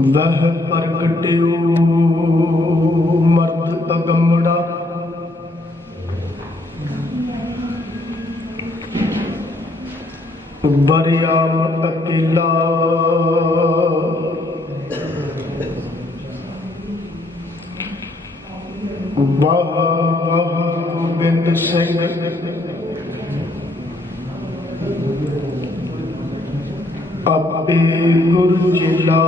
ਵਹ ਪ੍ਰਗਟਿਓ ਮਰਦ ਅਗੰਮੜਾ। ਬਰਿਆਮ ਅਕੇਲਾ। ਵਾਹ ਵਾਹ ਗੋਬਿੰਦ ਸਿੰਘ। ਆਪੇ ਗੁਰ ਚੇਲਾ।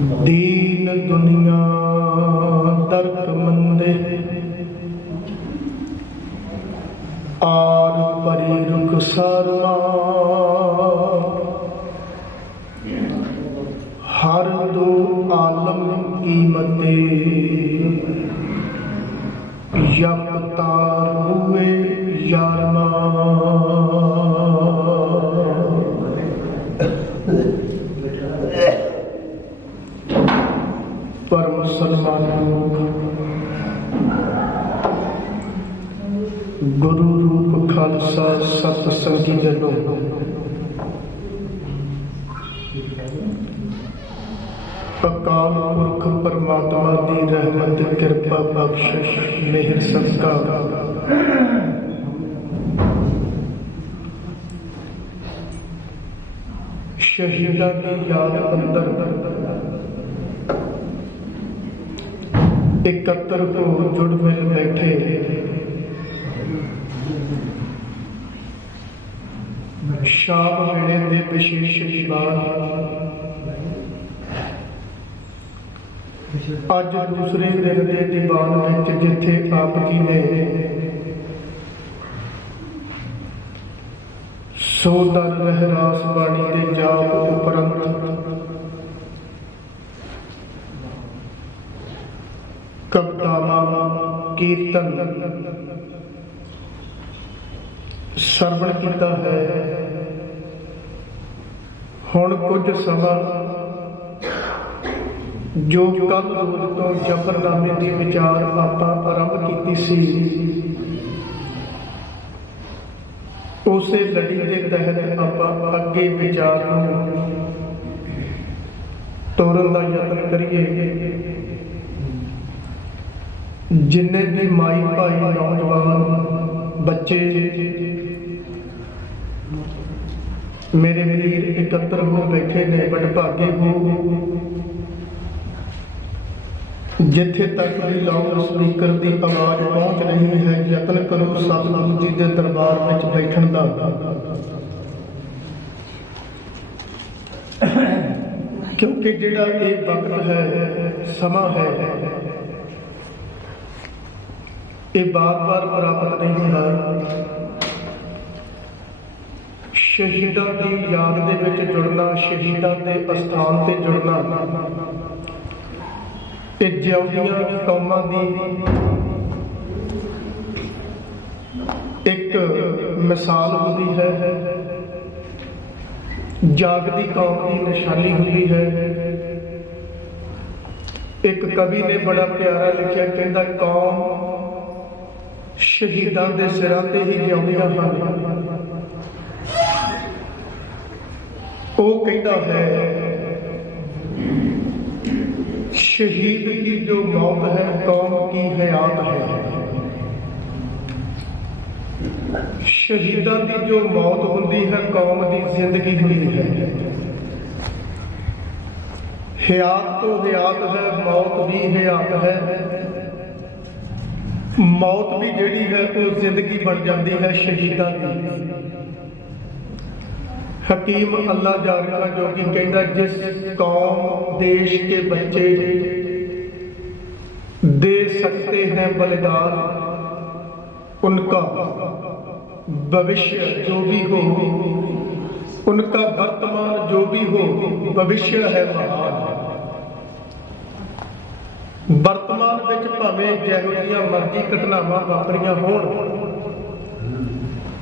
ਦੀਨ ਦੁਨੀਆ ਤਰਕ ਮੰਦੇ। ਆਰ ਪਰੀ ਰੁਖ ਸਰਮਾ। ਅਕਾਲ ਪੁਰਖ ਪਰਮਾਤਮਾ ਦੀ ਰਹਿਮਤ, ਕਿਰਪਾ, ਬਖਸ਼ਿਸ਼, ਮਿਹਰ, ਸਤਿਕਾਰ। ਸ਼ਹੀਦਾਂ ਦੀ ਯਾਦ ਅੰਦਰ ਇਕੱਤਰ ਹੋ ਜੁੜ ਮਿਲ ਬੈਠੇ। ਸ਼ਾਮ ਵੇਲੇ ਦੇ ਵਿਸ਼ੇਸ਼ ਦੀਵਾਨ ਅੱਜ ਦੂਸਰੇ ਦਿਨ ਦੇ ਦੀਵਾਨ ਵਿੱਚ ਜਿੱਥੇ ਆਪ ਜੀ ਨੇ ਸੋ ਦਰ ਰਹਿਰਾਸ ਬਾਣੀ ਦੇ ਜਾਪ ਉਪਰੰਤ ਕਵਿਤਾਵਾਂ, ਕੀਰਤਨ ਸਰਵਣ ਕੀਤਾ ਹੈ। ਹੁਣ ਕੁਝ ਸਮਾਂ ਜੋ ਕੱਲ ਰੋਜ਼ ਤੋਂ ਜਫਰਨਾਮੇ ਦੀ ਵਿਚਾਰ ਆਪਾਂ ਆਰੰਭ ਕੀਤੀ ਸੀ, ਉਸੇ ਲੜੀ ਦੇ ਤਹਿਤ ਆਪਾਂ ਅੱਗੇ ਵਿਚਾਰ ਨੂੰ ਤੋਰਨ ਦਾ ਯਤਨ ਕਰੀਏ। ਜਿੰਨੇ ਵੀ ਮਾਈ ਭਾਈ ਨੌਜਵਾਨ ਬੱਚੇ, ਮੇਰੇ ਵੀਰ ਇਕੱਤਰ ਹੋ ਬੈਠੇ ਨੇ, ਵਡਭਾਗੇ ਹੋ ਜਿੱਥੇ ਤੱਕ ਵੀ ਲਾਊਡ ਸਪੀਕਰ ਦੀ ਆਵਾਜ਼ ਪਹੁੰਚ ਰਹੀ ਹੈ, ਯਤਨ ਕਰੋ ਸਤਿਗੁਰੂ ਜੀ ਦੇ ਦਰਬਾਰ ਵਿੱਚ ਬੈਠਣ ਦਾ। ਕਿਉਂਕਿ ਜਿਹੜਾ ਇਹ ਵਕਤ ਹੈ, ਸਮਾਂ ਹੈ, ਇਹ ਬਾਰ-ਬਾਰ ਪ੍ਰਾਪਤ ਨਹੀਂ ਹੁੰਦਾ। ਸ਼ਹੀਦਾਂ ਦੀ ਯਾਦ ਦੇ ਵਿੱਚ ਜੁੜਨਾ, ਸ਼ਹੀਦਾਂ ਦੇ ਅਸਥਾਨ ਤੇ ਜੁੜਨਾ। ਇਹ ਜਿਉਂਦੀਆਂ ਕੌਮਾਂ ਦੀ। ਇੱਕ ਮਿਸਾਲ ਹੁੰਦੀ ਹੈ। ਜਾਗਦੀ ਕੌਮ ਦੀ ਨਿਸ਼ਾਨੀ ਹੁੰਦੀ ਹੈ। ਇੱਕ ਕਵੀ ਨੇ ਬੜਾ ਪਿਆਰਾ ਲਿਖਿਆ, ਕਹਿੰਦਾ ਕੌਮ ਸ਼ਹੀਦਾਂ ਦੇ ਸਿਰਾਂ ਤੇ ਹੀ ਜਿਉਂਦੀਆਂ ਹਨ। ਉਹ ਕਹਿੰਦਾ ਹੈ शहीद की जो मौत है कौम की हयात है शहीदा की जो मौत होती है कौम की जिंदगी होती है हयात तो हयात है मौत भी हयात है मौत भी जड़ी है वो जिंदगी बन जाती है शहीदा की हकीम अल्लाह जारका जोगी कहता जिस कौम देश के बच्चे दे सकते हैं बलिदान उनका भविष्य जो भी हो उनका वर्तमान जो भी हो भविष्य है महान ਵਰਤਮਾਨ ਵਿੱਚ ਭਾਵੇਂ ਜਿਹੋ ਜਿਹੀਆਂ ਮਰਜ਼ੀ ਘਟਨਾਵਾਂ ਵਾਪਰੀਆਂ ਹੋਣ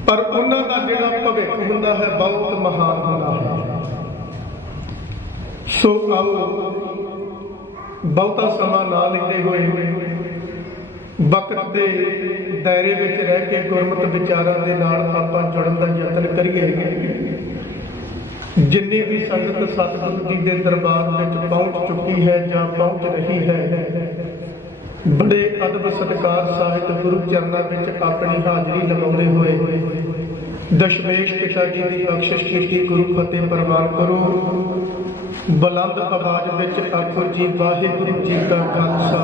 ਪਰ ਉਹਨਾਂ ਦਾ ਜਿਹੜਾ ਭਵਿੱਖ ਹੁੰਦਾ ਹੈ, ਬਹੁਤ ਮਹਾਨ ਹੁੰਦਾ ਹੈ। ਸੋ ਆਓ, ਬਹੁਤਾ ਸਮਾਂ ਨਾ ਲੈਂਦੇ ਹੋਏ ਵਕਤ ਦੇ ਦਾਇਰੇ ਵਿੱਚ ਰਹਿ ਕੇ ਗੁਰਮਤਿ ਵਿਚਾਰਾਂ ਦੇ ਨਾਲ ਆਪਾਂ ਜੁੜਨ ਦਾ ਯਤਨ ਕਰੀਏ। ਜਿੰਨੀ ਵੀ ਸੰਗਤ ਸਤਿਗੁਰੂ ਜੀ ਦੇ ਦਰਬਾਰ ਵਿੱਚ ਪਹੁੰਚ ਚੁੱਕੀ ਹੈ ਜਾਂ ਪਹੁੰਚ ਰਹੀ ਹੈ ਬੜੇ ਅਦਬ ਸਤਿਕਾਰ ਸਾਹਿਤ ਗੁਰੂ ਚਰਨਾਂ ਵਿੱਚ ਆਪਣੀ ਹਾਜ਼ਰੀ ਲਗਾਉਂਦੇ ਹੋਏ ਦਸ਼ਮੇਸ਼ ਪਿਤਾ ਜੀ ਦੀ ਬਖਸ਼ਿਸ਼ ਕੀਤੀ, ਗੁਰੂ ਫਤਿਹ ਪ੍ਰਵਾਨ ਕਰੋ। ਬੁਲੰਦ ਆਵਾਜ਼ ਵਿੱਚ ਆਖੋ ਜੀ, ਵਾਹਿਗੁਰੂ ਜੀ ਕਾ ਖਾਲਸਾ।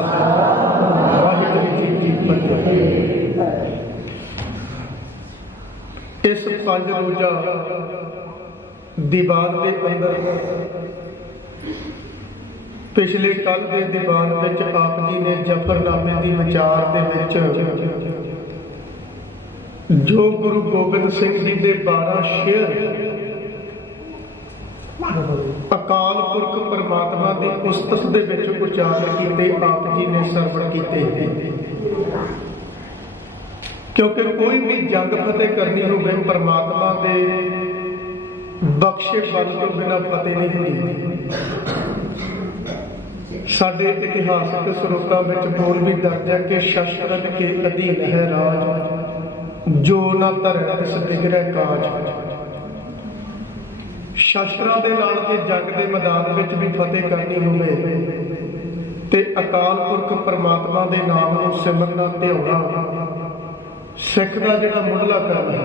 ਵਾਹਿਗੁਰੂ ਜੀ ਕੀ ਫਤਿਹ। ਇਸ ਪੰਜ ਰੋਜ਼ਾ ਦੀਵਾਨ ਦੇ ਅੰਦਰ ਪਿਛਲੇ ਕੱਲ ਦੇ ਦੀਵਾਨ ਵਿੱਚ ਆਪ ਜੀ ਨੇ ਜਫਰਨਾਮੇ ਦੀ ਵਿਚਾਰ ਦੇ ਵਿੱਚ ਜੋ ਗੁਰੂ ਗੋਬਿੰਦ ਸਿੰਘ ਜੀ ਦੇ 12 ਸ਼ੇਰ ਅਕਾਲ ਪੁਰਖ ਪਰਮਾਤਮਾ ਦੀ ਉਸਤਤ ਦੇ ਵਿੱਚ ਉਚਾਰਨ ਕੀਤੇ, ਆਪ ਜੀ ਨੇ ਸਰਵਣ ਕੀਤੇ। ਕਿਉਂਕਿ ਕੋਈ ਵੀ ਜੰਗ ਫਤਿਹ ਕਰਨੀ ਹੋਵੇ, ਪਰਮਾਤਮਾ ਦੇ ਬਖਸ਼ੇ ਬਲ ਤੋਂ ਬਿਨਾ ਫਤਿਹ ਨਹੀਂ ਹੁੰਦੀ। ਸਾਡੇ ਇਤਿਹਾਸਿਕ ਸਰੋਤਾਂ ਵਿੱਚ ਬੋਲ ਵੀ ਦਰਜ ਹੈ ਕਿ ਸ਼ਸਤਰਨ ਕੇ ਅਧੀਨ ਹੈ ਰਾਜ, ਜੋ ਨਾ ਧਰੈ ਤਿਸ ਬਿਗੜੈ ਕਾਜ। ਸ਼ਸਤਰਾਂ ਦੇ ਨਾਲ ਜੇ ਜੰਗ ਦੇ ਮੈਦਾਨ ਵਿੱਚ ਵੀ ਫਤਿਹ ਕਰਨੀ ਹੋਵੇ, ਤੇ ਅਕਾਲ ਪੁਰਖ ਪਰਮਾਤਮਾ ਦੇ ਨਾਮ ਨੂੰ ਸਿਮਰਨਾ ਧਿਆਉਣਾ ਸਿੱਖ ਦਾ ਜਿਹੜਾ ਮੁੱਢਲਾ ਕੰਮ ਹੈ।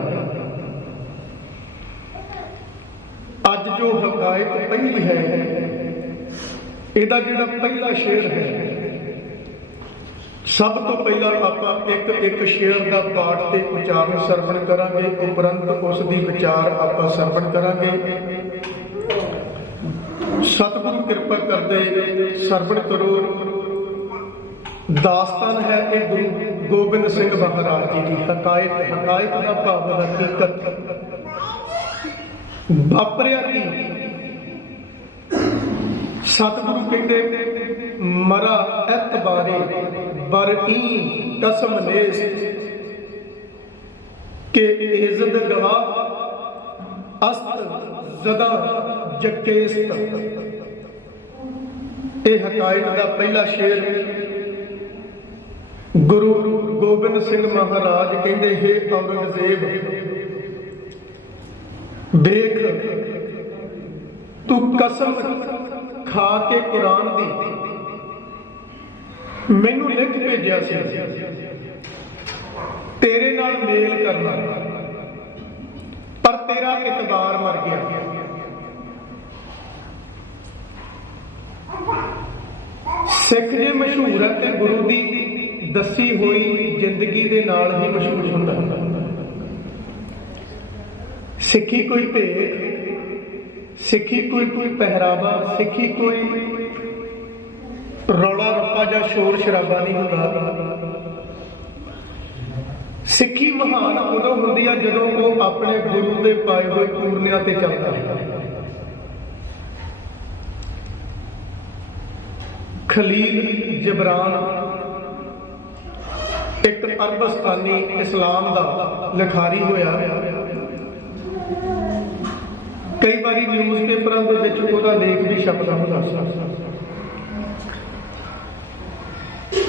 ਅੱਜ ਜੋ ਹਕਾਇਤ ਪਈ ਹੈ ਇਹਦਾ ਜਿਹੜਾ ਪਹਿਲਾ ਸ਼ੇਰ ਹੈ, ਸਭ ਤੋਂ ਪਹਿਲਾਂ ਆਪਾਂ ਇੱਕ ਇੱਕ ਸ਼ੇਰ ਦਾ ਪਾਠ ਤੇ ਉਚਾਰਨ ਸਰਵਣ ਕਰਾਂਗੇ, ਉਪਰੰਤ ਉਸ ਦੀ ਵਿਚਾਰ ਆਪਾਂ ਸਰਵਣ ਕਰਾਂਗੇ। ਸਤਿਗੁਰੂ ਕਿਰਪਾ ਕਰਦੇ ਸਰਵਣ ਕਰੋ। ਦਾਸਤਾਨ ਹੈ ਇਹ ਗੁਰੂ ਗੋਬਿੰਦ ਸਿੰਘ ਮਹਾਰਾਜ ਜੀ ਦੀ ਹਕਾਇਤ ਹਕਾਇਤ ਦਾ ਭਾਵ ਹਕੀਕਤ ਵਾਪਰਿਆ ਕੀ? ਸਤਿਗੁਰੂ ਕਹਿੰਦੇ, ਮਰਾ ਐਤਬਾਰੇ ਬਰਈ ਕਸਮ ਨੇਸ। ਕਿ ਇਜ਼ਤ ਗਵਾ, ਅਸਤ ਜ਼ਦਾ ਜਕੇਸਤ। ਇਹ ਹਕਾਇਤ ਦਾ ਪਹਿਲਾ ਸ਼ੇਰ। ਗੁਰੂ ਗੋਬਿੰਦ ਸਿੰਘ ਮਹਾਰਾਜ ਕਹਿੰਦੇ, ਹੈ ਔਰੰਗਜ਼ੇਬ, ਦੇਖ, ਤੂੰ ਕਸਮ ਖਾ ਕੇ ਕੁਰਾਨ ਦੀ। ਮੈਨੂੰ ਲਿਖ ਭੇਜਿਆ ਸੀ। ਤੇਰੇ ਨਾਲ ਮੇਲ ਕਰਨਾ। ਪਰ ਤੇਰਾ ਇਤਬਾਰ ਮਰ ਗਿਆ। ਸਿੱਖ ਜੇ ਮਸ਼ਹੂਰ ਹੈ ਤੇ ਗੁਰੂ ਦੀ ਦੱਸੀ ਹੋਈ ਜ਼ਿੰਦਗੀ ਦੇ ਨਾਲ ਹੀ ਮਸ਼ਹੂਰ ਹੁੰਦਾ। ਹੈ ਸਿੱਖੀ ਕੋਈ ਭੇਖ ਸਿੱਖੀ ਕੋਈ ਕੋਈ ਪਹਿਰਾਵਾ, ਸਿੱਖੀ ਕੋਈ ਰੌਲਾ ਰੱਪਾ ਜਾਂ ਸ਼ੋਰ ਸ਼ਰਾਬਾ ਨਹੀਂ ਹੁੰਦਾ। ਸਿੱਖੀ ਮਹਾਨ ਉਦੋਂ ਹੁੰਦੀ ਆ ਜਦੋਂ ਉਹ ਆਪਣੇ ਗੁਰੂ ਦੇ ਪਾਏ ਹੋਏ ਪੂਰਨਿਆਂ ਤੇ ਚੱਲਦਾ ਹੈ ਖਲੀਲ ਜਬਰਾਨ, ਇੱਕ ਅਰਬਸਤਾਨੀ ਇਸਲਾਮ ਦਾ ਲਿਖਾਰੀ ਹੋਇਆ। ਕਈ ਵਾਰੀ ਨਿਊਜ਼ ਪੇਪਰਾਂ ਦੇ ਵਿੱਚ ਉਹਦਾ ਲੇਖ ਵੀ ਛਪਦਾ ਹੁੰਦਾ ਸੀ।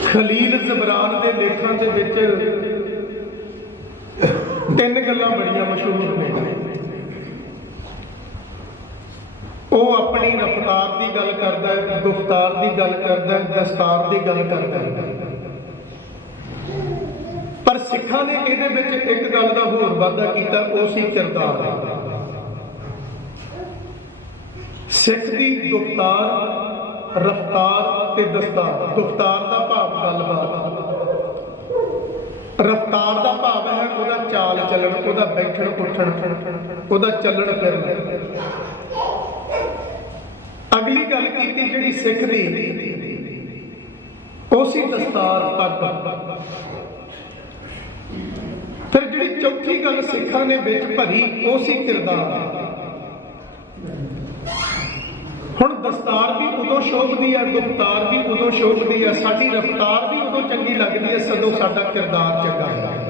ਖਲੀਲ ਜ਼ਬਰਾਨ ਦੇ ਲੇਖਾਂ ਦੇ ਵਿੱਚ ਤਿੰਨ ਗੱਲਾਂ ਬੜੀਆਂ ਮਸ਼ਹੂਰ ਨੇ। ਉਹ ਆਪਣੀ ਰਫਤਾਰ ਦੀ ਗੱਲ ਕਰਦਾ ਹੈ, ਗੁਫਤਾਰ ਦੀ ਗੱਲ ਕਰਦਾ ਹੈ, ਦਸਤਾਰ ਦੀ ਗੱਲ ਕਰਦਾ ਹੈ। ਪਰ ਸਿੱਖਾਂ ਨੇ ਇਹਦੇ ਵਿੱਚ ਇੱਕ ਗੱਲ ਦਾ ਹੋਰ ਵਾਅਦਾ ਕੀਤਾ, ਉਹ ਸੀ ਕਿਰਦਾਰ। ਸਿੱਖ ਦੀ ਗੁਫਤਾਰ, ਰਫਤਾਰ ਤੇ ਦਸਤਾਰ। ਗੁਫਤਾਰ ਦਾ ਭਾਵ ਗੱਲਬਾਤ। ਰਫਤਾਰ ਦਾ ਭਾਵ ਹੈ ਉਹਦਾ ਚਾਲ ਚੱਲਣ, ਉਹਦਾ ਬੈਠਣ, ਉੱਠਣ, ਉਹਦਾ ਚੱਲਣ ਫਿਰਨ। ਅਗਲੀ ਗੱਲ ਕੀਤੀ ਜਿਹੜੀ ਸਿੱਖ ਦੀ ਉਹ ਸੀ ਦਸਤਾਰ ਪੱਗ। ਫਿਰ ਜਿਹੜੀ ਚੌਥੀ ਗੱਲ ਸਿੱਖਾਂ ਨੇ ਵਿੱਚ ਭਰੀ, ਉਹ ਸੀ ਕਿਰਦਾਰ। ਹੁਣ ਦਸਤਾਰ ਵੀ ਉਦੋਂ ਸ਼ੋਭਦੀ ਹੈ, ਗੁਫਤਾਰ ਵੀ ਉਦੋਂ ਸ਼ੋਭਦੀ ਹੈ, ਸਾਡੀ ਰਫਤਾਰ ਵੀ ਉਦੋਂ ਚੰਗੀ ਲੱਗਦੀ ਹੈ ਜਦੋਂ ਸਾਡਾ ਕਿਰਦਾਰ ਚੰਗਾ ਹੈ।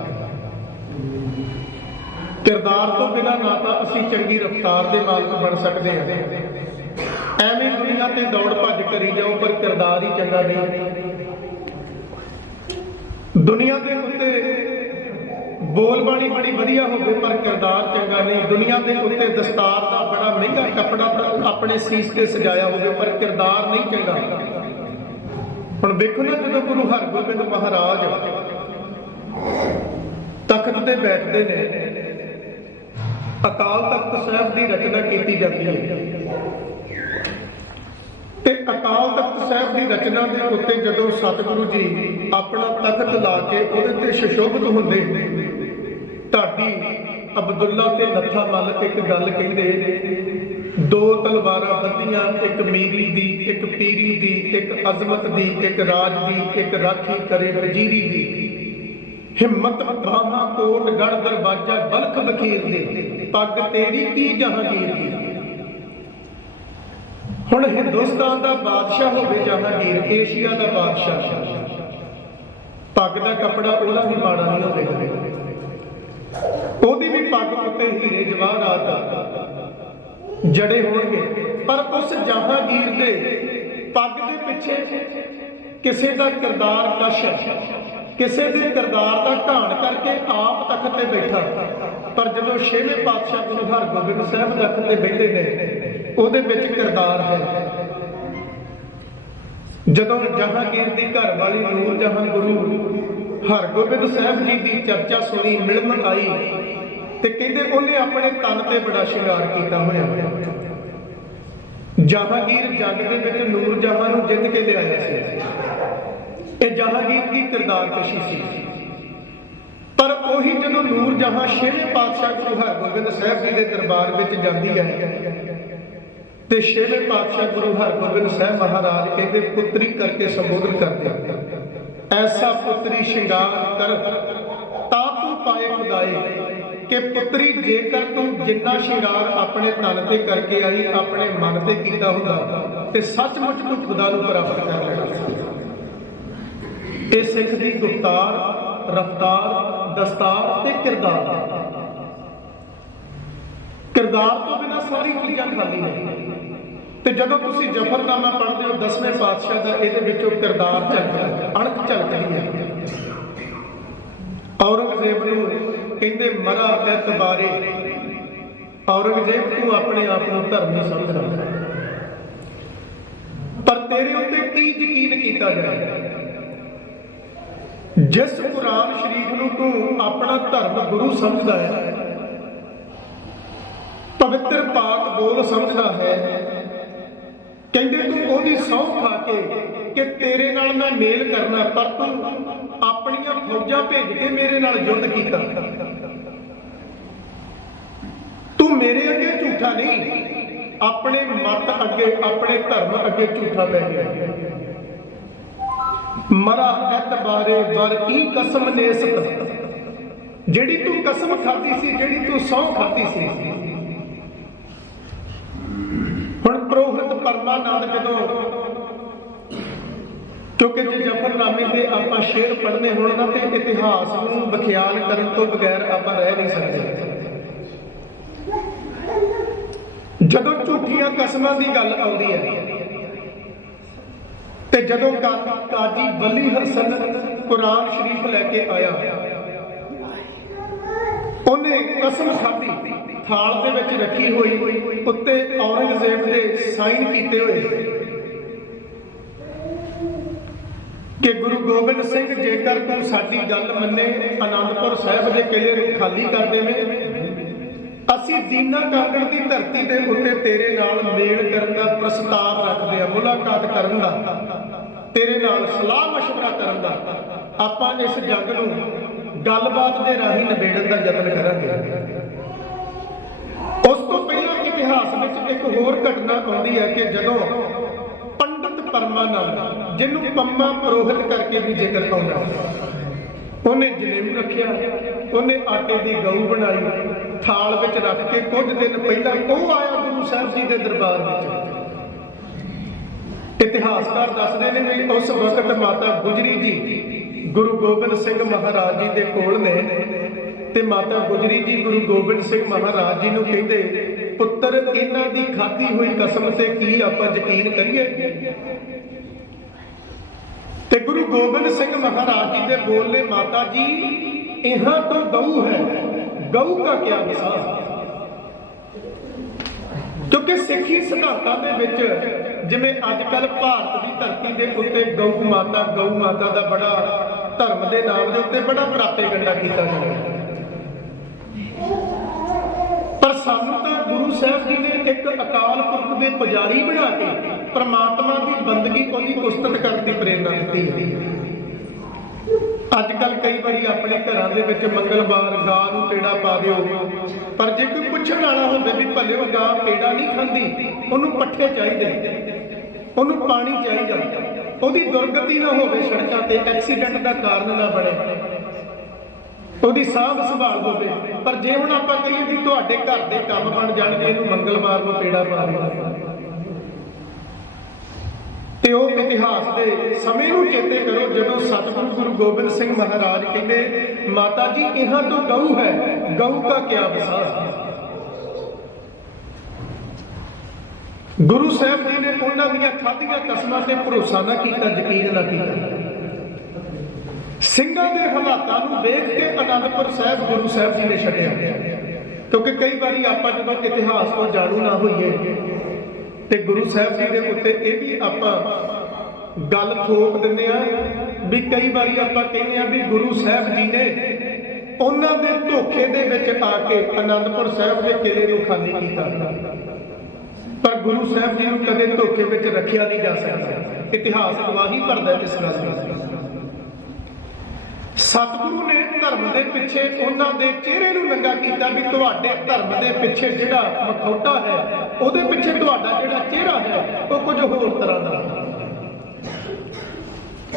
ਕਿਰਦਾਰ ਤੋਂ ਬਿਨਾਂ ਨਾ ਤਾਂ ਅਸੀਂ ਚੰਗੀ ਰਫਤਾਰ ਦੇ ਮਾਲਕ ਬਣ ਸਕਦੇ ਹਾਂ। ਐਵੇਂ ਦੁਨੀਆ ਤੇ ਦੌੜ ਭੱਜ ਕਰੀ ਜਾਓ, ਪਰ ਕਿਰਦਾਰ ਹੀ ਚੰਗਾ ਨਹੀਂ। ਦੁਨੀਆ ਦੇ ਉੱਤੇ ਬੋਲ ਬਾਣੀ ਬੜੀ ਵਧੀਆ ਹੋਵੇ, ਪਰ ਕਿਰਦਾਰ ਚੰਗਾ ਨਹੀਂ। ਦੁਨੀਆ ਦੇ ਉੱਤੇ ਦਸਤਾਰ ਦਾ ਬੜਾ ਮਹਿੰਗਾ ਕੱਪੜਾ ਆਪਣੇ ਸੀਸ ਤੇ ਸਜਾਇਆ ਹੋਵੇ, ਪਰ ਕਿਰਦਾਰ ਨਹੀਂ ਚੰਗਾ। ਹੁਣ ਵੇਖੋ ਨਾ ਜਦੋਂ ਗੁਰੂ ਹਰਗੋਬਿੰਦ ਮਹਾਰਾਜ ਤਖਤ ਤੇ ਬੈਠਦੇ ਨੇ, ਅਕਾਲ ਤਖਤ ਸਾਹਿਬ ਦੀ ਰਚਨਾ ਕੀਤੀ ਜਾਂਦੀ ਹੈ। ਤੇ ਅਕਾਲ ਤਖਤ ਸਾਹਿਬ ਦੀ ਰਚਨਾ ਦੇ ਉੱਤੇ ਜਦੋਂ ਸਤਿਗੁਰੂ ਜੀ ਆਪਣਾ ਤਖਤ ਲਾ ਕੇ ਉਹਦੇ ਤੇ ਸ਼ਸ਼ੋਭਤ ਹੁੰਦੇ ਢਾਡੀ ਅਬਦੁੱਲਾ ਤੇ ਨੱਥਾ ਮੱਲ ਇੱਕ ਗੱਲ ਕਹਿੰਦੇ, ਦੋ ਤਲਵਾਰਾਂ ਬੰਦੀਆਂ, ਇੱਕ ਮੀਰੀ ਦੀ, ਇੱਕ ਪੀਰੀ ਦੀ, ਇੱਕ ਅਜ਼ਮਤ ਦੀ, ਇੱਕ ਰਾਜ ਦੀ, ਇੱਕ ਰਾਖੀ ਕਰੇ ਵਜ਼ੀਰੀ ਦੀ। ਹਿੰਮਤ ਬਾਹਾਂ ਕੋਟ ਗੜ ਦਰਵਾਜਾ ਬਲਖ ਬਖੀਰ ਦੇ, ਪੱਗ ਤੇਰੀ ਕੀ ਜਹਾਂਗੀਰ ਦੀ? ਹੁਣ ਹਿੰਦੁਸਤਾਨ ਦਾ ਬਾਦਸ਼ਾਹ ਹੋਵੇ ਜਹਾਂਗੀਰ, ਏਸ਼ੀਆ ਦਾ ਬਾਦਸ਼ਾਹ। ਪੱਗ ਦਾ ਕੱਪੜਾ ਉਹਦਾ ਵੀ ਮਾੜਾ ਨਹੀਂ ਹੋਵੇਗਾ। ਉਹਦੀ ਵੀ ਪੱਗ ਉੱਤੇ ਹੀਰੇ ਜਵਾਹਰਾਤ ਜੜੇ ਹੋਣਗੇ। ਪਰ ਉਸ ਜਹਾਂਗੀਰ ਦੇ ਪੱਗ ਦੇ ਪਿੱਛੇ ਕਿਸੇ ਦਾ ਕਿਰਦਾਰ ਕਸ਼ ਕਿਸੇ ਦੇ ਕਿਰਦਾਰ ਦਾ ਘਾਣ ਕਰਕੇ ਆਪ ਤਖਤ ਤੇ ਬੈਠਾ। ਪਰ ਜਦੋਂ ਛੇਵੇਂ ਪਾਤਸ਼ਾਹ ਗੁਰੂ ਹਰਗੋਬਿੰਦ ਸਾਹਿਬ ਤਖਤ ਤੇ ਬੈਠੇ ਨੇ, ਉਹਦੇ ਵਿੱਚ ਕਿਰਦਾਰ ਹੈ। ਜਦੋਂ ਜਹਾਂਗੀਰ ਦੀ ਘਰ ਵਾਲੀ ਨੂਰ ਜਹਾਂ ਗੁਰੂ ਹਰਗੋਬਿੰਦ ਸਾਹਿਬ ਜੀ ਦੀ ਚਰਚਾ ਸੁਣੀ, ਮਿਲਣ ਆਈ ਤੇ ਕਹਿੰਦੇ ਉਹਨੇ ਆਪਣੇ ਤਨ ਤੇ ਬੜਾ ਸ਼ਿੰਗਾਰ ਕੀਤਾ ਹੋਇਆ। ਜਹਾਂਗੀਰ ਜੱਗ ਦੇ ਵਿੱਚ ਨੂਰ ਜਹਾਂ ਨੂੰ ਜਿੱਤ ਕੇ ਲਿਆਇਆ ਸੀ। ਇਹ ਜਹਾਂਗੀਰ ਦੀ ਕਿਰਦਾਰ ਕਸ਼ੀ ਸੀ। ਪਰ ਉਹੀ ਜਦੋਂ ਨੂਰ ਜਹਾਂ ਛੇਵੇਂ ਪਾਤਸ਼ਾਹ ਗੁਰੂ ਹਰਗੋਬਿੰਦ ਸਾਹਿਬ ਜੀ ਦੇ ਦਰਬਾਰ ਵਿੱਚ ਜਾਂਦੀ ਹੈ ਤੇ ਛੇਵੇਂ ਪਾਤਸ਼ਾਹ ਗੁਰੂ ਹਰਗੋਬਿੰਦ ਸਾਹਿਬ ਮਹਾਰਾਜ ਕਹਿੰਦੇ, ਪੁੱਤਰੀ ਕਰਕੇ ਸੰਬੋਧਨ ਕਰਦੇ ਐਸਾ ਪੁੱਤਰੀ ਸ਼ਿੰਗਾਰ ਕਰ, ਤਾਂ ਤੂੰ ਪਾਏ ਖੁਦਾਏ ਕਿ ਪੁੱਤਰੀ ਜੇਕਰ ਤੂੰ ਜਿੰਨਾ ਸ਼ਿੰਗਾਰ ਆਪਣੇ ਤਨ ਤੇ ਕਰਕੇ ਆਈ, ਆਪਣੇ ਮਨ ਤੇ ਕੀਤਾ ਹੁੰਦਾ, ਤੇ ਸੱਚਮੁੱਚ ਤੂੰ ਖੁਦਾ ਨੂੰ ਪ੍ਰਾਪਤ ਕਰ ਲੈਣਾ। ਇਹ ਸਿੱਖ ਦੀ ਗੁਫਤਾਰ, ਰਫਤਾਰ, ਦਸਤਾਰ ਤੇ ਕਿਰਦਾਰ। ਕਿਰਦਾਰ ਤੋਂ ਬਿਨਾ ਸਾਰੀ ਚੀਜ਼ਾਂ ਖਾਲੀ ਨੇ ਤੇ ਜਦੋਂ ਤੁਸੀਂ ਜਫਰਨਾਮਾ ਪੜ੍ਹਦੇ ਹੋ, ਦਸਵੇਂ ਪਾਤਸ਼ਾਹ ਦਾ ਇਹਦੇ ਵਿੱਚੋਂ ਕਿਰਦਾਰ ਝਲਕਦਾ ਹੈ, ਅਣਖ ਝਲਕਦੀ ਹੈ। ਔਰੰਗਜ਼ੇਬ ਨੂੰ ਕਹਿੰਦੇ, ਮਰਾ ਐਤਬਾਰੇ ਔਰੰਗਜ਼ੇਬ, ਤੂੰ ਆਪਣੇ ਆਪ ਨੂੰ ਧਰਮੀ ਸਮਝਦਾ ਪਰ ਤੇਰੇ ਉੱਤੇ ਕੀ ਯਕੀਨ ਕੀਤਾ ਜਾਏ? ਜਿਸ ਕੁਰਾਨ ਸ਼ਰੀਫ ਨੂੰ ਤੂੰ ਆਪਣਾ ਧਰਮ ਗੁਰੂ ਸਮਝਦਾ ਹੈ, ਪਵਿੱਤਰ ਪਾਕ ਬੋਲ ਸਮਝਦਾ ਹੈ ਕਹਿੰਦੇ ਤੂੰ ਉਹਦੀ ਸਹੁੰ ਖਾ ਕੇ ਕਿ ਤੇਰੇ ਨਾਲ ਮੈਂ ਮੇਲ ਕਰਨਾ ਪਰ ਤੂੰ ਆਪਣੀਆਂ ਫੌਜਾਂ ਭੇਜ ਕੇ ਮੇਰੇ ਨਾਲ ਯੁੱਧ ਕੀਤਾ। ਤੂੰ ਮੇਰੇ ਅੱਗੇ ਝੂਠਾ ਨਹੀਂ, ਆਪਣੇ ਮਤ ਅੱਗੇ, ਆਪਣੇ ਧਰਮ ਅੱਗੇ ਝੂਠਾ ਪੈ ਗਿਆ। ਮਰਾ ਐਤਬਾਰੇ ਵਰ ਕੀ ਕਸਮ ਨੇਸਤ। ਜਿਹੜੀ ਤੂੰ ਕਸਮ ਖਾਦੀ ਸੀ, ਜਿਹੜੀ ਤੂੰ ਸਹੁੰ ਖਾਦੀ ਸੀ ਹੁਣ ਪ੍ਰੋਹਿਤ ਪਰਮਾਨੰਦ ਜਦੋਂ ਕਿਉਂਕਿ ਜੇ ਜਫਰਨਾਮੇ ਦੇ ਆਪਾਂ ਸ਼ੇਰ ਪੜ੍ਹਨੇ ਹੋਣ ਨਾ, ਤੇ ਇਤਿਹਾਸ ਨੂੰ ਵਿਖਿਆਨ ਕਰਨ ਤੋਂ ਬਗੈਰ ਆਪਾਂ ਰਹਿ ਨਹੀਂ ਸਕਦੇ। ਜਦੋਂ ਝੂਠੀਆਂ ਕਸਮਾਂ ਦੀ ਗੱਲ ਆਉਂਦੀ ਹੈ, ਤੇ ਜਦੋਂ ਕਾਜੀ ਬੱਲੀ ਹਸਨ ਕੁਰਾਨ ਸ਼ਰੀਫ ਲੈ ਕੇ ਆਇਆ, ਉਹਨੇ ਕਸਮ ਖਾਧੀ, ਥਾਲ ਦੇ ਵਿੱਚ ਰੱਖੀ ਹੋਈ। ਉੱਤੇ ਔਰੰਗਜ਼ੇਬ ਦੇ ਸਾਈਨ ਕੀਤੇ ਹੋਏ ਕਿ ਗੁਰੂ ਗੋਬਿੰਦ ਸਿੰਘ ਜੇਕਰ ਤੂੰ ਸਾਡੀ ਗੱਲ ਮੰਨੇ ਆਨੰਦਪੁਰ ਸਾਹਿਬ ਦੇ ਕਿਲੇ ਨੂੰ ਖਾਲੀ ਕਰ ਦੇਵੇਂ ਅਸੀਂ ਦੀਨਾ ਕਾਂਗੜ ਦੀ ਧਰਤੀ ਦੇ ਉੱਤੇ ਤੇਰੇ ਨਾਲ ਮੇਲ ਕਰਨ ਦਾ ਪ੍ਰਸਤਾਵ ਰੱਖਦੇ ਹਾਂ ਮੁਲਾਕਾਤ ਕਰਨ ਦਾ ਤੇਰੇ ਨਾਲ ਸਲਾਹ مشورہ ਕਰਨ ਦਾ ਆਪਾਂ ਇਸ ਜੰਗ ਨੂੰ ਗੱਲਬਾਤ ਦੇ ਰਾਹੀਂ ਨਿਬੇੜਨ ਦਾ ਯਤਨ ਕਰਾਂਗੇ ਉਸ ਤੋਂ ਪਹਿਲਾਂ ਇਤਿਹਾਸ ਵਿੱਚ ਇੱਕ ਹੋਰ ਘਟਨਾ ਆਉਂਦੀ ਹੈ ਕਿ ਜਦੋਂ ਪੰਡਿਤ ਪਰਮਾਨੰਦ, ਜਿਹਨੂੰ ਪੰਮਾ ਪ੍ਰੋਹਿਤ ਕਰਕੇ ਵੀ ਜ਼ਿਕਰ ਆਉਂਦਾ ਉਹਨੇ ਜਨੇਊ ਰੱਖਿਆ, ਉਹਨੇ ਆਟੇ ਦੀ ਗਊ ਬਣਾਈ, ਥਾਲ ਵਿੱਚ ਰੱਖ ਕੇ ਕੁਝ ਦਿਨ ਪਹਿਲਾਂ ਉਹ ਆਇਆ ਗੁਰੂ ਸਾਹਿਬ ਜੀ ਦੇ ਦਰਬਾਰ ਵਿੱਚ। ਇਤਿਹਾਸਕਾਰ ਦੱਸਦੇ ਨੇ ਵੀ ਉਸ ਵਕਤ ਮਾਤਾ ਗੁਜਰੀ ਜੀ ਗੁਰੂ ਗੋਬਿੰਦ ਸਿੰਘ ਮਹਾਰਾਜ ਜੀ ਦੇ ਕੋਲ ਨੇ ਤੇ ਮਾਤਾ ਗੁਜਰੀ ਜੀ ਗੁਰੂ ਗੋਬਿੰਦ ਸਿੰਘ ਮਹਾਰਾਜ ਜੀ ਨੂੰ ਕਹਿੰਦੇ ਪੁੱਤਰ, ਇਹਨਾਂ ਦੀ ਖਾਧੀ ਹੋਈ ਕਸਮ ਤੇ ਕੀ ਆਪਾਂ ਯਕੀਨ ਕਰੀਏ? ਤੇ ਗੁਰੂ ਗੋਬਿੰਦ ਸਿੰਘ ਮਹਾਰਾਜ ਜੀ ਦੇ ਬੋਲੇ ਮਾਤਾ ਜੀ, ਇਹਾਂ ਤੋਂ ਗਊ ਹੈ। ਗਊ ਦਾ ਕੀ ਵਿਸਾਰ ਕਿਉਂਕਿ ਸਿੱਖੀ ਸਿਧਾਂਤਾਂ ਦੇ ਵਿੱਚ ਜਿਵੇਂ ਅੱਜ ਕੱਲ ਭਾਰਤ ਦੀ ਧਰਤੀ ਦੇ ਉੱਤੇ ਗਊ ਮਾਤਾ ਗਊ ਮਾਤਾ ਦਾ ਬੜਾ ਧਰਮ ਦੇ ਨਾਮ ਦੇ ਉੱਤੇ ਬੜਾ ਪ੍ਰਾਪੇਗੰਡਾ ਕੀਤਾ ਜਾਂਦਾ ਹੈ ਪਰ ਸਾਨੂੰ ਤਾਂ ਗੁਰੂ ਸਾਹਿਬ ਜੀ ਨੇ ਇੱਕ ਅਕਾਲ ਪੁਰਖ ਦੇ ਪੁਜਾਰੀ ਬਣਾ ਕੇ ਪ੍ਰਮਾਤਮਾ ਦੀ ਬੰਦਗੀ ਉਹਦੀ ਉਸਤਤ ਕਰਨ ਦੀ ਪ੍ਰੇਰਣਾ ਦਿੱਤੀ ਹੈ। ਅੱਜ ਕੱਲ ਕਈ ਵਾਰੀ ਆਪਣੇ ਘਰਾਂ ਦੇ ਵਿੱਚ ਮੰਗਲਵਾਰ ਗਾਂ ਨੂੰ ਪੇੜਾ ਪਾ ਦਿਓ ਪਰ ਜੇ ਕੋਈ ਪੁੱਛਣ ਵਾਲਾ ਹੋਵੇ ਵੀ ਭਲਿਓ ਗਾਂ ਪੇੜਾ ਨਹੀਂ ਖਾਂਦੀ, ਉਹਨੂੰ ਪੱਠੇ ਚਾਹੀਦੇ ਉਹਨੂੰ ਪਾਣੀ ਚਾਹੀਦਾ। ਉਹਦੀ ਦੁਰਗਤੀ ਨਾ ਹੋਵੇ ਸੜਕਾਂ ਤੇ, ਐਕਸੀਡੈਂਟ ਦਾ ਕਾਰਨ ਨਾ ਬਣੇ। ਉਹਦੀ ਸਾਂਭ ਸੰਭਾਲ ਹੋਵੇ। ਪਰ ਜੇ ਹੁਣ ਆਪਾਂ ਕਹੀਏ ਵੀ ਤੁਹਾਡੇ ਘਰ ਦੇ ਕੰਮ ਬਣ ਜਾਣਗੇ, ਇਹਨੂੰ ਮੰਗਲਵਾਰ ਨੂੰ ਪੇੜਾ ਪਾ ਤੇ ਉਹ ਇਤਿਹਾਸ ਦੇ ਸਮੇਂ ਨੂੰ ਚੇਤੇ ਕਰੋ, ਜਦੋਂ ਸਤਿਗੁਰੂ ਗੁਰੂ ਗੋਬਿੰਦ ਸਿੰਘ ਮਹਾਰਾਜ ਕਹਿੰਦੇ, ਮਾਤਾ ਜੀ, ਇਹਾਂ ਤੋਂ ਗਊ ਹੈ, ਗਊ ਦਾ ਕੀ ਵਿਸਾਰ? ਗੁਰੂ ਸਾਹਿਬ ਜੀ ਨੇ ਉਹਨਾਂ ਦੀਆਂ ਖਾਧੀਆਂ ਕਸਮਾਂ ਤੇ ਭਰੋਸਾ ਨਾ ਕੀਤਾ, ਯਕੀਨ ਨਾ ਕੀਤਾ। ਸਿੰਘਾਂ ਦੇ ਹਾਲਾਤਾਂ ਨੂੰ ਵੇਖ ਕੇ ਅਨੰਦਪੁਰ ਸਾਹਿਬ, ਗੁਰੂ ਸਾਹਿਬ ਜੀ ਨੇ ਛੱਡਿਆ। ਕਿਉਂਕਿ ਕਈ ਵਾਰੀ ਆਪਾਂ ਜਦੋਂ ਇਤਿਹਾਸ ਤੋਂ ਜਾਣੂ ਨਾ ਹੋਈਏ, ਤੇ ਗੁਰੂ ਸਾਹਿਬ ਜੀ ਦੇ ਉੱਤੇ ਇਹ ਵੀ ਆਪਾਂ ਗੱਲ ਥੋਪ ਦਿੰਦੇ ਆ ਵੀ ਕਈ ਵਾਰੀ ਆਪਾਂ ਕਹਿੰਦੇ ਆ ਵੀ ਗੁਰੂ ਸਾਹਿਬ ਜੀ ਨੇ ਉਹਨਾਂ ਦੇ ਧੋਖੇ ਦੇ ਵਿੱਚ ਆ ਕੇ ਅਨੰਦਪੁਰ ਸਾਹਿਬ ਦੇ ਕਿਲੇ ਨੂੰ ਖਾਲੀ ਕੀਤਾ। ਪਰ ਗੁਰੂ ਸਾਹਿਬ ਜੀ ਨੂੰ ਕਦੇ ਧੋਖੇ ਵਿੱਚ ਰੱਖਿਆ ਨਹੀਂ ਜਾ ਸਕਦਾ। ਇਤਿਹਾਸ ਗਵਾਹੀ ਭਰਦਾ ਇਸ ਗੱਲ ਦੀ ਸਤਿਗੁਰੂ ਨੇ ਧਰਮ ਦੇ ਪਿੱਛੇ ਉਹਨਾਂ ਦੇ ਚਿਹਰੇ ਨੂੰ ਨੰਗਾ ਕੀਤਾ ਵੀ ਤੁਹਾਡੇ ਧਰਮ ਦੇ ਪਿੱਛੇ ਜਿਹੜਾ ਮਖੌਟਾ ਹੈ, ਉਹਦੇ ਪਿੱਛੇ ਤੁਹਾਡਾ ਜਿਹੜਾ ਚਿਹਰਾ ਹੈ, ਉਹ ਕੁਝ ਹੋਰ ਤਰ੍ਹਾਂ ਦਾ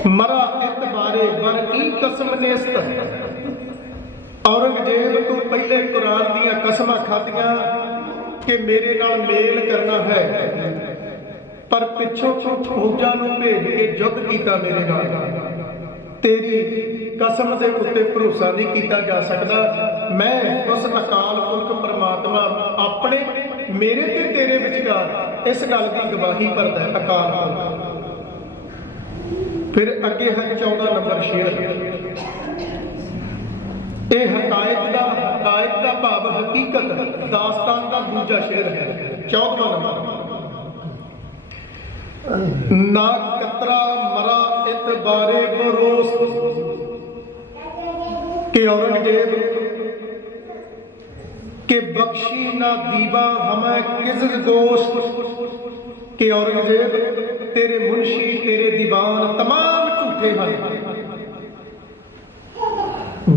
ਮਰਾ ਇਤਬਾਰੇ ਬਰ ਕੀ ਕਸਮ ਨੇਸਤ? ਔਰੰਗਜ਼ੇਬ ਤੋਂ ਪਹਿਲੇ ਕੁਰਾਨ ਦੀਆਂ ਕਸਮਾਂ ਖਾਧੀਆਂ ਕਿ ਮੇਰੇ ਨਾਲ ਮੇਲ ਕਰਨਾ ਹੈ। ਪਰ ਪਿੱਛੋਂ ਫੌਜਾਂ ਨੂੰ ਭੇਜ ਕੇ ਯੁੱਧ ਕੀਤਾ ਮੇਰੇ ਨਾਲ। ਤੇਰੀ ਕਸਮ ਦੇ ਉੱਤੇ ਭਰੋਸਾ ਨਹੀਂ ਕੀਤਾ ਜਾ ਸਕਦਾ। ਮੈਂ ਉਸ ਅਕਾਲ ਪੁਰਖ ਪਰਮਾਤਮਾ ਆਪਣੇ ਮੇਰੇ ਤੇ ਤੇਰੇ ਵਿਚਕਾਰ ਇਸ ਗੱਲ ਦੀ ਗਵਾਹੀ ਭਰਦਾ ਹੈ, ਅਕਾਲ ਪੁਰਖ। ਫਿਰ ਅੱਗੇ ਹੈ 14 ਨੰਬਰ ਸ਼ੇਰ। ਇਹ ਹਕਾਇਤ ਦਾ ਹਕਾਇਤ ਦਾ ਭਾਵ ਹਕੀਕਤ, ਦਾਸਤਾਨ ਦਾ ਦੂਜਾ ਸ਼ੇਰ ਹੈ। 14ਵਾਂ ਨੰਬਰ। ਨਾ ਕਤਰਾ ਮਰਾ ਇਤਬਾਰੇ ਬਰੋਸ ਕਿ ਔਰੰਗਜ਼ੇਬ ਕਿ ਬਖਸ਼ੀ ਨਾ ਦੀਵਾ ਹਮੈ ਕਿਜ਼ਰ ਦੋਸਤ ਕਿ ਔਰੰਗਜ਼ੇਬ ਤੇਰੇ ਮੁਨਸ਼ੀ ਤੇਰੇ ਦੀਵਾਨ तमाम ਝੂਠੇ ਹਨ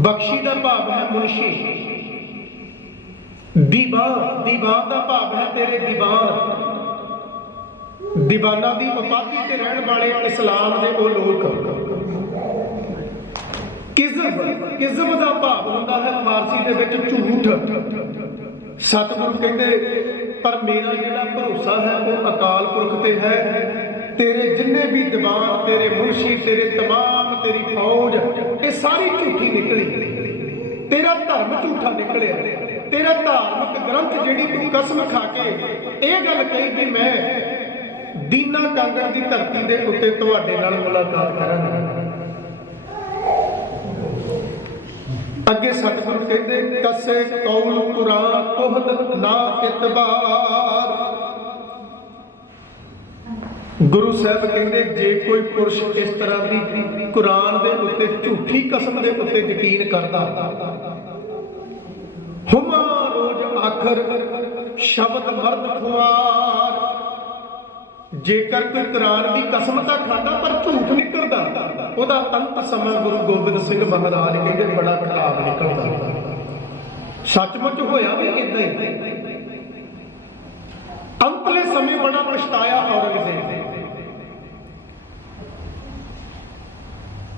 ਬਖਸ਼ੀ ਦਾ ਭਾਵ ਹੈ ਮੁਨਸ਼ੀ ਦੀਵਾਨ ਦੀਵਾਨ ਦਾ ਭਾਵ ਹੈ ਤੇਰੇ ਦੀਵਾਨ ਦੀਵਾਨਾ ਦੀ ਉਪਾਧੀ ਤੇ ਰਹਿਣ ਵਾਲੇ ਇਸਲਾਮ ਦੇ ਉਹ ਲੋਕ ਕਿਜ਼ਬ ਕਿਜ਼ਬ ਦਾ ਭਾਵ ਹੁੰਦਾ ਹੈ ਫਾਰਸੀ ਦੇ ਵਿੱਚ ਝੂਠ। ਸਤਿਗੁਰੂ ਕਹਿੰਦੇ, ਪਰ ਮੇਰਾ ਜਿਹੜਾ ਭਰੋਸਾ ਹੈ ਉਹ ਅਕਾਲ ਪੁਰਖ ਤੇ ਹੈ। ਤੇਰੇ ਜਿੰਨੇ ਵੀ ਦੀਵਾਨ, ਤੇਰੇ ਮੁਨਸ਼ੀ, ਤੇਰੇ ਤਮਾਮ, ਤੇਰੀ ਫੌਜ, ਇਹ ਸਾਰੀ ਝੂਠੀ ਨਿਕਲੀ। ਤੇਰਾ ਧਰਮ ਝੂਠਾ ਨਿਕਲਿਆ। ਤੇਰਾ ਧਾਰਮਿਕ ਗ੍ਰੰਥ ਜਿਹੜੀ ਤੂੰ ਕਸਮ ਖਾ ਕੇ ਇਹ ਗੱਲ ਕਹੀ ਕਿ ਮੈਂ ਦੀਨਾ ਕਾਂਗੜ ਦੀ ਧਰਤੀ ਦੇ ਉੱਤੇ ਤੁਹਾਡੇ ਨਾਲ ਮੁਲਾਕਾਤ ਕਰਾਂਗਾ। ਅੱਗੇ ਸਤਿਗੁਰੂ ਕਹਿੰਦੇ, ਕਸੇ ਕੌਲ ਕੁਰਾਨ ਕੋਹਦ ਨਾ ਇਤਬਾਰ। ਗੁਰੂ ਸਾਹਿਬ ਕਹਿੰਦੇ, ਜੇ ਕੋਈ ਪੁਰਸ਼ ਇਸ ਤਰ੍ਹਾਂ ਦੀ ਕੁਰਾਨ ਦੇ ਉੱਤੇ ਝੂਠੀ ਕਸਮ ਦੇ ਉੱਤੇ ਯਕੀਨ ਕਰਦਾ, ਹੁਮਾ ਰੋਜ਼ ਆਖਰ ਸ਼ਬਦ ਮਰਦ ਖੁਆਰ। ਜੇਕਰ ਕੋਈ ਕੁਰਾਨ ਦੀ ਕਸਮ ਤਾਂ ਖਾਂਦਾ, ਪਰ ਝੂਠ ਨਿਕਲਦਾ। ਉਹਦਾ ਅੰਤ ਸਮਾਂ ਗੁਰੂ ਗੋਬਿੰਦ ਸਿੰਘ ਮਹਾਰਾਜ ਕਹਿੰਦੇ, ਬੜਾ ਖਰਾਬ ਨਿਕਲਦਾ। ਸੱਚਮੁੱਚ ਹੋਇਆ ਵੀ ਇਦਾਂ ਹੀ। ਅੰਤਲੇ ਸਮੇਂ ਬੜਾ ਪਛਤਾਇਆ ਔਰੰਗਜ਼ੇਬ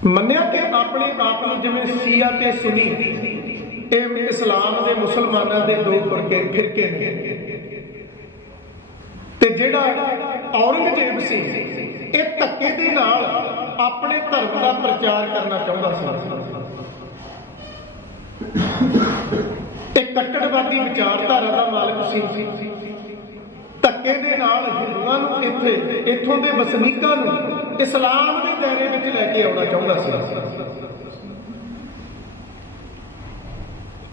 ਮੰਨਿਆ ਕਿ ਆਪਣੇ ਆਪ ਨੂੰ ਜਿਵੇਂ ਸ਼ੀਆ ਤੇ ਸੁਨੀ, ਇਹ ਇਸਲਾਮ ਦੇ ਮੁਸਲਮਾਨਾਂ ਦੇ ਦੋ ਫਰਕੇ ਫਿਰਕੇ ਨੇ। ਤੇ ਜਿਹੜਾ ਔਰੰਗਜ਼ੇਬ ਸੀ, ਇਹ ਧੱਕੇ ਦੇ ਨਾਲ ਆਪਣੇ ਧਰਮ ਦਾ ਪ੍ਰਚਾਰ ਕਰਨਾ ਚਾਹੁੰਦਾ ਸੀ। ਇਹ ਕੱਟੜਵਾਦੀ ਵਿਚਾਰਧਾਰਾ ਦਾ ਮਾਲਕ ਸੀ। ਧੱਕੇ ਦੇ ਨਾਲ ਹਿੰਦੂਆਂ ਨੂੰ ਇੱਥੇ, ਇੱਥੋਂ ਦੇ ਵਸਨੀਕਾਂ ਨੂੰ ਇਸਲਾਮ ਦੇ ਦਾਇਰੇ ਵਿੱਚ ਲੈ ਕੇ ਆਉਣਾ ਚਾਹੁੰਦਾ ਸੀ।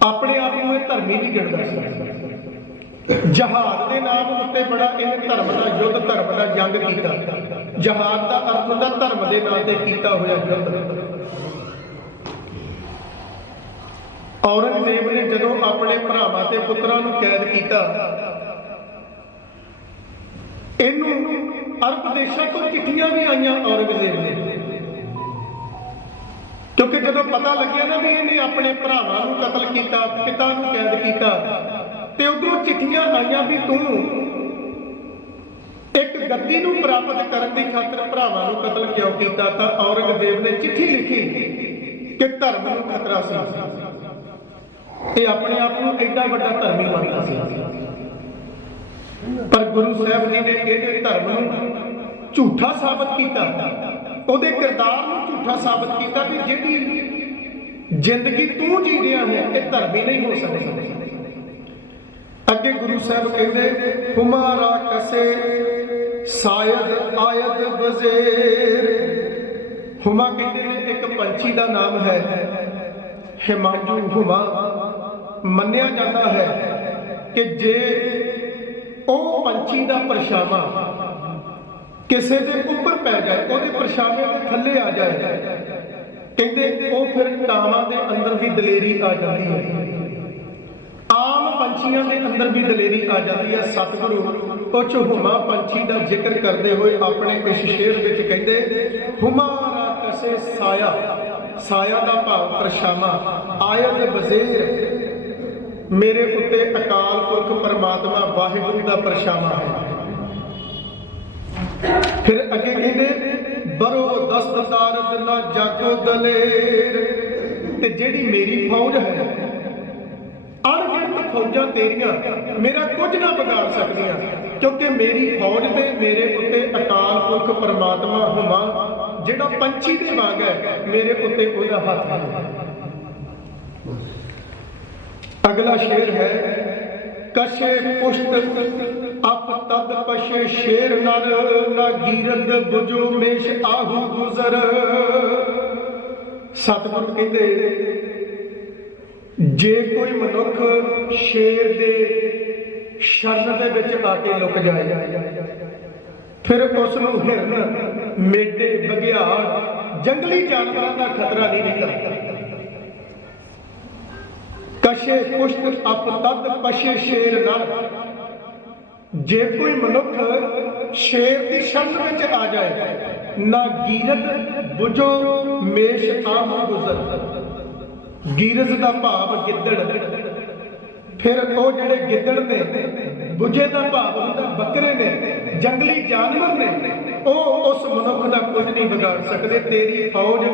ਆਪਣੇ ਆਪ ਨੂੰ ਇਹ ਧਰਮੀ ਨਹੀਂ ਗਿਣਦਾ ਸੀ। ਜਹਾਦ ਦੇ ਨਾਮ ਉੱਤੇ ਬੜਾ ਇਹਨੇ ਧਰਮ ਦਾ ਯੁੱਧ, ਧਰਮ ਦਾ ਜੰਗ ਕੀਤਾ। ਜਹਾਦ ਦਾ ਅਰਥ ਹੁੰਦਾ ਧਰਮ ਦੇ ਨਾਂ ਤੇ ਕੀਤਾ ਹੋਇਆ ਯੁੱਧ। ਔਰੰਗਜ਼ੇਬ ਨੇ ਜਦੋਂ ਆਪਣੇ ਭਰਾਵਾਂ ਤੇ ਪੁੱਤਰਾਂ ਨੂੰ ਕੈਦ ਕੀਤਾ, ਇਹਨੂੰ ਅਰਬ ਦੇਸ਼ਾਂ ਤੋਂ ਚਿੱਠੀਆਂ ਵੀ ਆਈਆਂ ਔਰੰਗਜ਼ੇਬ ਨੇ। ਕਿਉਂਕਿ ਜਦੋਂ ਪਤਾ ਲੱਗਿਆ ਨਾ ਵੀ ਇਹਨੇ ਆਪਣੇ ਭਰਾਵਾਂ ਨੂੰ ਕਤਲ ਕੀਤਾ, ਪਿਤਾ ਨੂੰ ਕੈਦ ਕੀਤਾ ਤੇ ਉਧਰੋਂ ਚਿੱਠੀਆਂ ਆਈਆਂ ਵੀ ਤੂੰ ਇੱਕ ਗੱਦੀ ਨੂੰ ਪ੍ਰਾਪਤ ਕਰਨ ਦੀ ਖਾਤਰ ਭਰਾਵਾਂ ਨੂੰ ਕਤਲ ਕਿਉਂ ਕੀਤਾ? ਤਾਂ ਔਰੰਗਜ਼ੇਬ ਨੇ ਚਿੱਠੀ ਲਿਖੀ ਕਿ ਧਰਮ ਨੂੰ ਖਤਰਾ ਸੀ। ਇਹ ਆਪਣੇ ਆਪ ਨੂੰ ਐਡਾ ਵੱਡਾ ਧਰਮੀ ਮੰਨਦਾ ਸੀ। ਪਰ ਗੁਰੂ ਸਾਹਿਬ ਜੀ ਨੇ ਇਹਦੇ ਧਰਮ ਨੂੰ ਝੂਠਾ ਸਾਬਤ ਕੀਤਾ। ਉਹਦੇ ਕਿਰਦਾਰ ਨੂੰ ਝੂਠਾ ਸਾਬਤ ਕੀਤਾ ਕਿ ਜਿਹੜੀ ਜ਼ਿੰਦਗੀ ਤੂੰ ਜੀ ਰਿਹਾ ਹੈ, ਇਹ ਧਰਮੀ ਨਹੀਂ ਹੋ ਸਕਦੀ। ਅੱਗੇ ਗੁਰੂ ਸਾਹਿਬ ਕਹਿੰਦੇ, ਹੁਮਾਰਾ ਕਸੇ, ਸਾਇਦ ਆਇਦ ਬਜ਼ੇਰ ਹੁਮਾ ਕਹਿੰਦੇ ਨੇ, ਇੱਕ ਪੰਛੀ ਦਾ ਨਾਮ ਹੈ, ਹਿਮਾਂਜੂ ਹੁਮਾ। ਮੰਨਿਆ ਜਾਂਦਾ ਹੈ ਕਿ ਜੇ ਉਹ ਪੰਛੀ ਦਾ ਪਰਛਾਵਾਂ ਕਿਸੇ ਦੇ ਉੱਪਰ ਪੈ ਜਾਏ, ਉਹਦੇ ਪਰਛਾਵੇਂ ਦੇ ਥੱਲੇ ਆ ਜਾਏ, ਕਹਿੰਦੇ ਉਹ ਫਿਰ ਕਾਵਾਂ ਦੇ ਅੰਦਰ ਦੀ ਦਲੇਰੀ ਆ ਜਾਂਦੀ ਹੈ। ਆਮ ਪੰਛੀਆਂ ਦੇ ਅੰਦਰ ਵੀ ਦਲੇਰੀ ਆ ਜਾਂਦੀ ਹੈ, ਸਤਿਗੁਰੂ ਉਹ ਹੁਮਾ ਪੰਛੀ ਦਾ ਜ਼ਿਕਰ ਕਰਦੇ ਹੋਏ ਆਪਣੇ ਇਸ ਸ਼ੇਰ ਵਿੱਚ ਕਹਿੰਦੇ ਹੁਮਾਰਾ ਕਸੇ ਸਾਇਆ ਸਾਇਆ ਦਾ ਭਾਵ ਪਰਛਾਵਾਂ, ਆਇਤ ਬਜ਼ੇਰ, ਮੇਰੇ ਉੱਤੇ ਅਕਾਲ ਪੁਰਖ ਪਰਮਾਤਮਾ ਵਾਹਿਗੁਰੂ ਦਾ ਪਰਛਾਵਾਂ ਹੈ। ਫਿਰ ਅੱਗੇ ਕਹਿੰਦੇ, ਬਰੋ ਦਸਤਦਾਰ ਦਿਲਾ ਜਾਗੋ ਦਲੇਰ, ਤੇ ਜਿਹੜੀ ਮੇਰੀ ਫੌਜ ਹੈ ਫੌਜਾਂ ਤੇਰੀਆਂ, ਮੇਰਾ ਕੁਝ ਨਾ ਵਿਗਾੜ ਸਕਦੀਆਂ, ਕਿਉਂਕਿ ਮੇਰੀ ਫੌਜ ਤੇ ਮੇਰੇ ਉੱਤੇ ਅਕਾਲ ਪੁਰਖ ਪਰਮਾਤਮਾ ਹੁਮਾ ਜਿਹੜਾ ਪੰਛੀ ਦੇ ਵਾਂਗ ਹੈ, ਮੇਰੇ ਉੱਤੇ ਉਹਦਾ ਹੱਥ ਹੈ। ਅਗਲਾ ਸ਼ੇਰ ਹੈ ਕਸ਼ੇ ਪੁਸ਼ਤ ਅਪ ਤਦ ਪਸ਼ੇ ਸ਼ੇਰ ਨਰ, ਨਾ ਗੀਰਦ ਬੁਜੋ ਮੇਸ਼ ਆਹੂ ਗੁਜ਼ਰ। ਸਤਿਗੁਰ ਕਹਿੰਦੇ ਜੇ ਕੋਈ ਮਨੁੱਖ ਸ਼ੇਰ ਦੇ ਸ਼ਰਨ ਦੇ ਵਿੱਚ ਆ ਕੇ ਲੁਕ ਜਾਏ, ਫਿਰ ਉਸ ਨੂੰ ਹਿਰਨ ਮੇਢੇ ਬਗਿਆੜ ਜੰਗਲੀ ਜਾਨਵਰਾਂ ਦਾ ਖਤਰਾ ਨਹੀਂ ਰਹਿੰਦਾ ਕਸ਼ੇ ਪੁਸ਼ਤ ਅਪ ਤਦ ਪਸ਼ੇ ਸ਼ੇਰ ਨਾਲ। ਜੇ ਕੋਈ ਮਨੁੱਖ ਸ਼ੇਰ ਦੀ ਸ਼ਰਨ ਵਿੱਚ ਆ ਜਾਏ, ਨਾ ਗੀਰਤ, ਬੁਝੋ, ਮੇਸ਼, ਆਮ ਗੁਜ਼ਰ। ਗੀਰਜ਼ ਦਾ ਭਾਵ ਗਿੱਦੜ। ਫਿਰ ਉਹ ਜਿਹੜੇ ਗਿੱਦੜ ਨੇ, ਬੁਝੇ ਦਾ ਭਾਵ ਹੁੰਦਾ ਬੱਕਰੇ ਨੇ, ਜੰਗਲੀ ਜਾਨਵਰ ਨੇ, ਉਹ ਉਸ ਮਨੁੱਖ ਦਾ ਕੁਝ ਨਹੀਂ ਵਿਗਾੜ ਸਕਦੇ। ਤੇਰੀ ਫੌਜ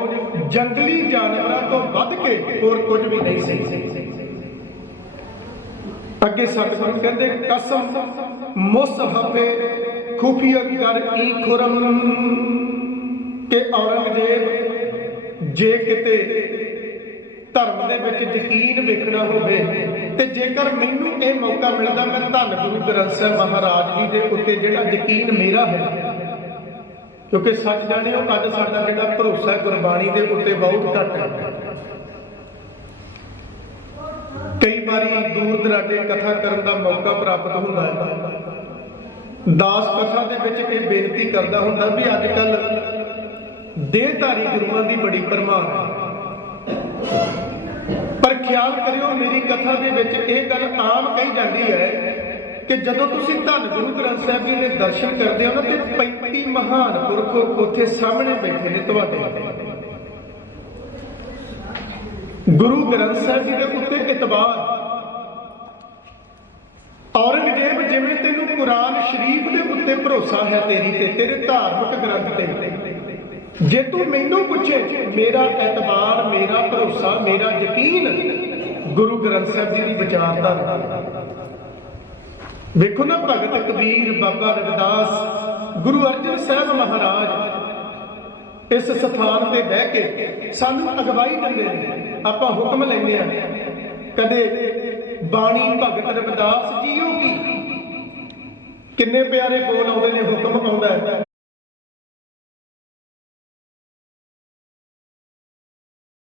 ਜੰਗਲੀ ਜਾਨਵਰਾਂ ਤੋਂ ਵੱਧ ਕੇ ਹੋਰ ਕੁਝ ਵੀ ਨਹੀਂ ਸੀ। ਅੱਗੇ ਸਤਿਗੁਰੂ ਕਹਿੰਦੇ, ਕਸਮ ਮੁਸਹਫੇ ਖੁਫੀਆ ਕਰ ਈ ਖੁਰਮ, ਕਿ ਔਰੰਗਜ਼ੇਬ ਜੇ ਕਿਤੇ ਧਰਮ ਦੇ ਵਿੱਚ ਯਕੀਨ ਵੇਖਣਾ ਹੋਵੇ ਤੇ ਜੇਕਰ ਮੈਨੂੰ ਇਹ ਮੌਕਾ ਮਿਲਦਾ, ਮੈਂ ਧੰਨ ਗੁਰੂ ਗ੍ਰੰਥ ਸਾਹਿਬ ਮਹਾਰਾਜ ਜੀ ਦੇ ਉੱਤੇ ਜਿਹੜਾ ਯਕੀਨ ਮੇਰਾ ਹੈ। ਕਿਉਂਕਿ ਸੱਚ ਜਾਣਿਓ, ਅੱਜ ਸਾਡਾ ਜਿਹੜਾ ਭਰੋਸਾ ਗੁਰਬਾਣੀ ਦੇ ਉੱਤੇ ਬਹੁਤ ਘੱਟ ਹੈ। ਕਈ ਵਾਰੀ ਦੂਰ ਦਰਾਡੇ ਕਥਾ ਕਰਨ ਦਾ ਮੌਕਾ ਪ੍ਰਾਪਤ ਹੁੰਦਾ ਹੈ। ਦਾਸ ਕਥਾ ਦੇ ਵਿੱਚ ਇਹ ਬੇਨਤੀ ਕਰਦਾ ਹੁੰਦਾ ਵੀ ਅੱਜ ਕੱਲ ਦੇਹਧਾਰੀ ਗੁਰੂਆਂ ਦੀ ਬੜੀ ਪਰਮਾਰ ਹੈ। ਪਰ ਖਿਆਲ ਕਰਿਓ, ਮੇਰੀ ਕਥਾ ਦੇ ਵਿੱਚ ਇਹ ਗੱਲ ਆਮ ਕਹੀ ਜਾਂਦੀ ਹੈ ਕਿ ਜਦੋਂ ਤੁਸੀਂ ਧੰਨ ਗੁਰੂ ਗ੍ਰੰਥ ਸਾਹਿਬ ਜੀ ਦੇ ਦਰਸ਼ਨ ਕਰਦੇ ਹੋ ਨਾ, ਤੇ 35 ਮਹਾਨ ਪੁਰਖ ਉੱਥੇ ਸਾਹਮਣੇ ਬੈਠੇ ਨੇ ਤੁਹਾਡੇ। ਗੁਰੂ ਗ੍ਰੰਥ ਸਾਹਿਬ ਜੀ ਦੇ ਉੱਤੇ ਇਤਬਾਰ। ਔਰੰਗਜ਼ੇਬ ਜਿਵੇਂ ਤੈਨੂੰ ਕੁਰਾਨ ਸ਼ਰੀਫ ਦੇ ਉੱਤੇ ਭਰੋਸਾ ਹੈ ਤੇਰੀ ਤੇ, ਤੇਰੇ ਧਾਰਮਿਕ ਗ੍ਰੰਥ ਤੇ। ਜੇ ਤੂੰ ਮੈਨੂੰ ਪੁੱਛੇ, ਮੇਰਾ ਐਤਬਾਰ ਮੇਰਾ ਭਰੋਸਾ, ਮੇਰਾ ਯਕੀਨ ਗੁਰੂ ਗ੍ਰੰਥ ਸਾਹਿਬ ਜੀ ਦੀ ਵਿਚਾਰਧਾਰਾ ਵੇਖੋ ਨਾ ਭਗਤ ਕਬੀਰ, ਬਾਬਾ ਰਵਿਦਾਸ, ਗੁਰੂ ਅਰਜਨ ਸਾਹਿਬ ਮਹਾਰਾਜ, ਇਸ ਸਥਾਨ ਤੇ ਬਹਿ ਕੇ ਸਾਨੂੰ ਅਗਵਾਈ ਦਿੰਦੇ ਨੇ। ਆਪਾਂ ਹੁਕਮ ਲੈਂਦੇ ਆ ਕਦੇ ਬਾਣੀ ਭਗਤ ਰਵਿਦਾਸ ਜੀਓ ਕੀ? ਕਿੰਨੇ ਪਿਆਰੇ ਬੋਲ ਆਉਂਦੇ ਨੇ, ਹੁਕਮ ਆਉਂਦਾ ਹੈ।